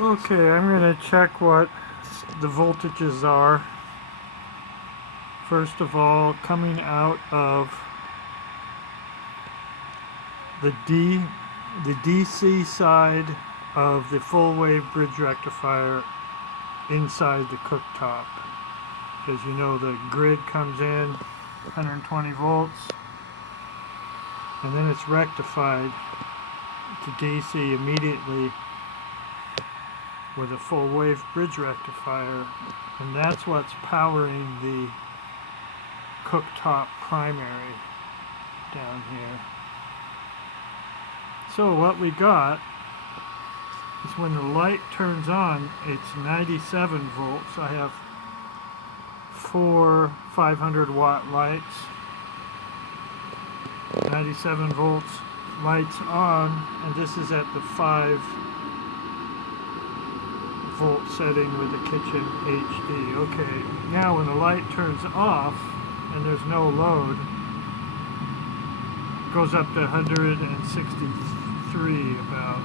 Okay, I'm going to check what the voltages are. First of all, coming out of the DC side of the full wave bridge rectifier inside the cooktop. Because you know the grid comes in 120 volts and then it's rectified to DC immediately with a full wave bridge rectifier, and that's what's powering the cooktop primary down here. So what we got is when the light turns on, it's 97 volts. I have 4 500-watt lights. 97 volts, lights on, and this is at the 5 volt setting with the kitchen HD. Okay, now when the light turns off and there's no load, it goes up to 163 about.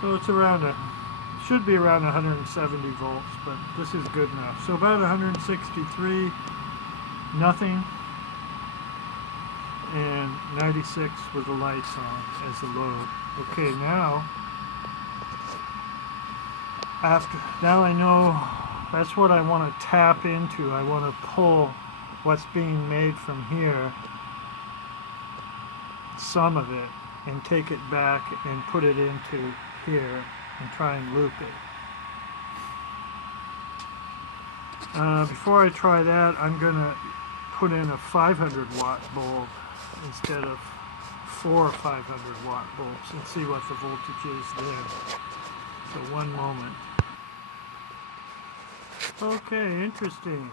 So it's around should be around 170 volts, but this is good enough. So about 163, nothing, and 96 with the lights on as the load. Okay, now I know that's what I want to tap into. I want to pull what's being made from here, some of it, and take it back and put it into here and try and loop it. Before I try that, I'm going to put in a 500-watt bulb instead of 4 500-watt bulbs and see what the voltage is there. So one moment. Okay, interesting.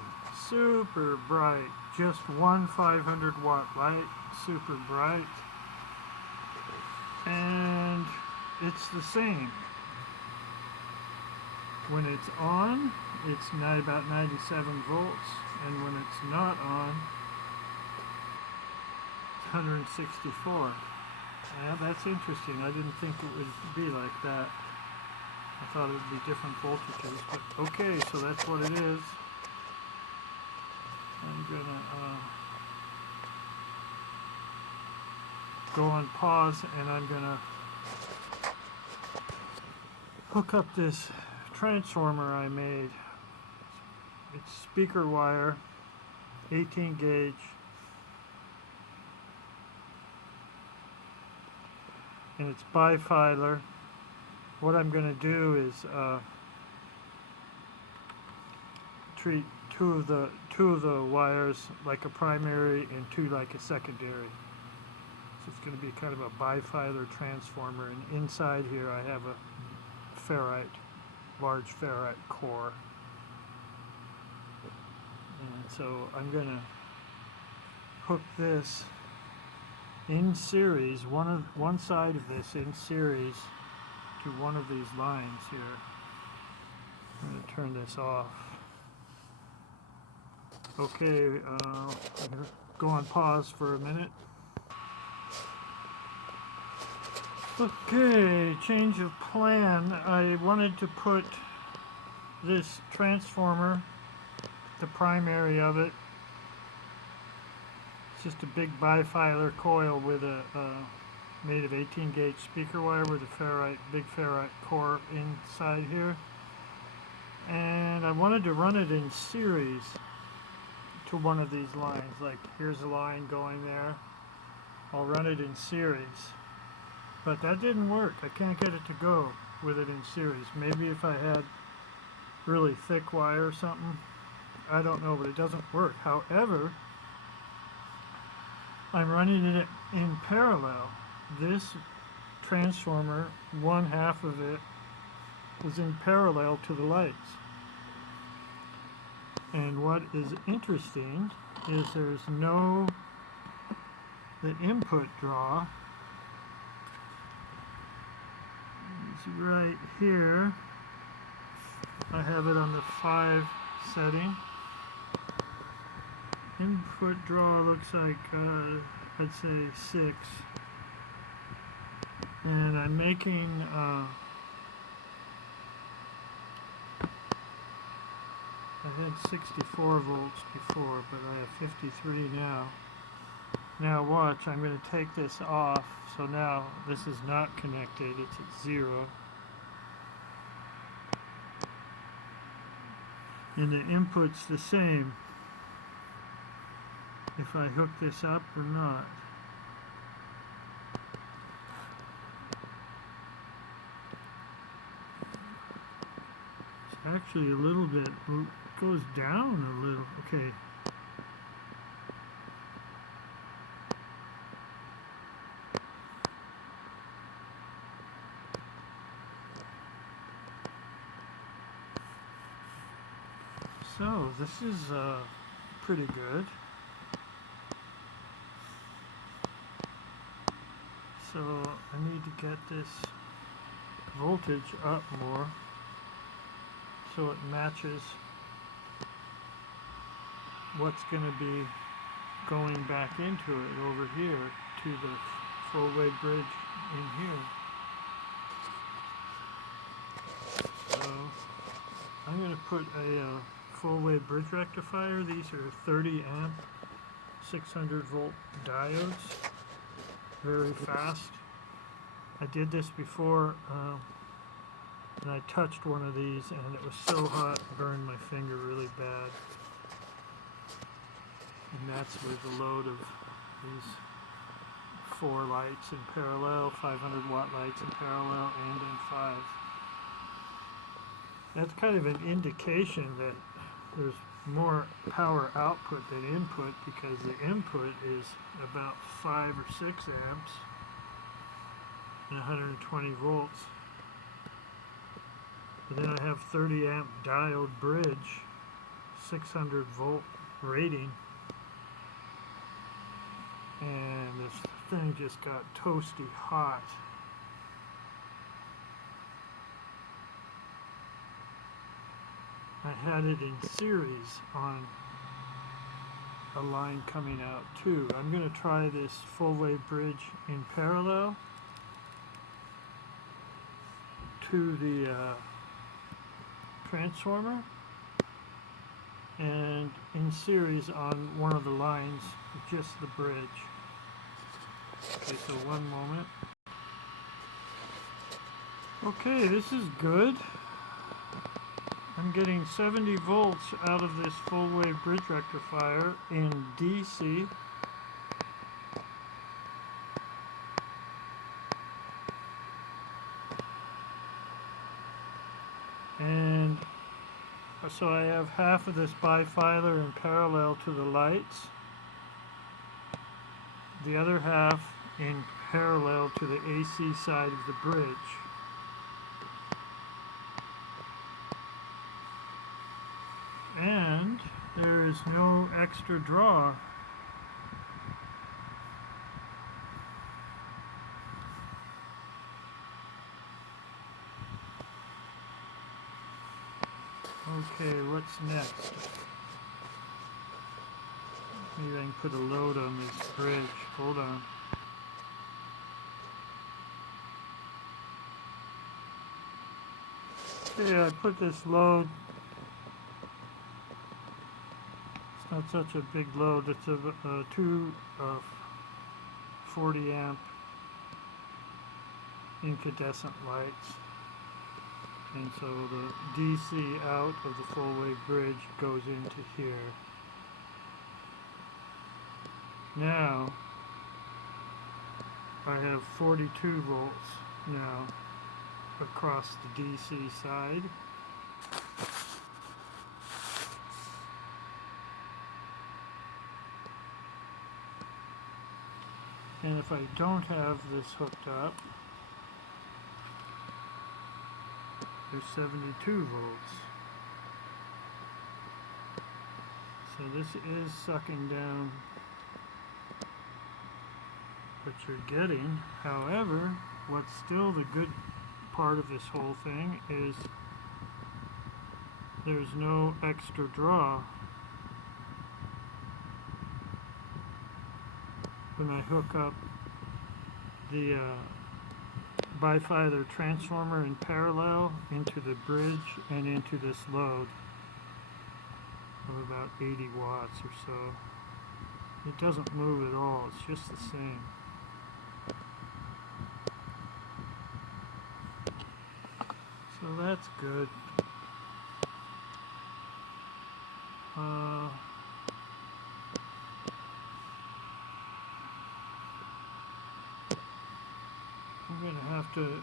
Super bright. Just one 500-watt light. Super bright. And it's the same. When it's on, it's about 97 volts, and when it's not on, it's 164. Yeah, that's interesting. I didn't think it would be like that. I thought it would be different voltages, but okay, so that's what it is. I'm gonna go on pause, and I'm gonna hook up this transformer I made. It's speaker wire, 18 gauge, and it's bifilar. What I'm going to do is treat two of the wires like a primary and two like a secondary. So it's going to be kind of a bifilar transformer, and inside here I have a large ferrite core. And so I'm going to hook this in series, one side of this in series to one of these lines here. I'm going to turn this off. Okay, I'm going to go on pause for a minute. Okay, change of plan. I wanted to put this transformer, the primary of it, it's just a big bifilar coil with a made of 18 gauge speaker wire with a big ferrite core inside here, and I wanted to run it in series to one of these lines. Like here's a line going there, I'll run it in series, but that didn't work. I can't get it to go with it in series. Maybe if I had really thick wire or something, I don't know, but it doesn't work. However, I'm running it in parallel. This transformer, one half of it, is in parallel to the lights. And what is interesting is there's the input draw is right here. I have it on the 5 setting. input draw looks like I'd say 6, and I'm making I had 64 volts before, but I have 53 now. Now watch, I'm going to take this off, so now this is not connected, it's at 0. And the input's the same if I hook this up or not. It's actually a little bit, goes down a little, okay. So this is pretty good. So I need to get this voltage up more so it matches what's going to be going back into it over here to the full-wave bridge in here. So I'm going to put a full-wave bridge rectifier. These are 30 amp 600 volt diodes, very fast. I did this before and I touched one of these and it was so hot it burned my finger really bad. And that's with the load of these 4 lights in parallel, 500 watt lights in parallel and in 5. That's kind of an indication that there's more power output than input, because the input is about 5 or 6 amps and 120 volts. But then I have 30 amp diode bridge, 600 volt rating, and this thing just got toasty hot. I had it in series on a line coming out too. I'm going to try this full wave bridge in parallel to the transformer and in series on one of the lines, just the bridge. Okay, so one moment. Okay, this is good. I'm getting 70 volts out of this full wave bridge rectifier in DC. And so I have half of this bifilar in parallel to the lights, the other half in parallel to the AC side of the bridge. And there is no extra draw. Okay, what's next? Maybe I can put a load on this bridge. Hold on. Okay, I put this load. It's not such a big load. It's two 40 amp incandescent lights. And so the DC out of the full wave bridge goes into here. Now I have 42 volts now across the DC side. And if I don't have this hooked up, there's 72 volts. So this is sucking down what you're getting. However, what's still the good part of this whole thing is there's no extra draw. when I hook up the bifilar transformer in parallel into the bridge and into this load of about 80 watts or so. It doesn't move at all, it's just the same. So that's good. I'm going to have to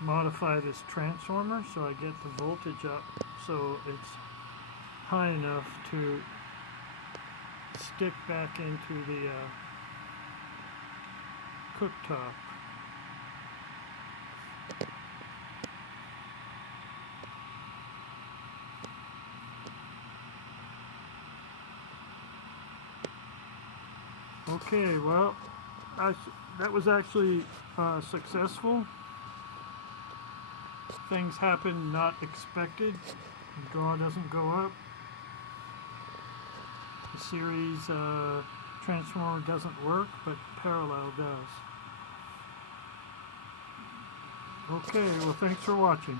modify this transformer so I get the voltage up so it's high enough to stick back into the cooktop. Okay, well, that was actually successful. Things happen not expected. The draw doesn't go up. The series transformer doesn't work, but parallel does. Okay, well, thanks for watching.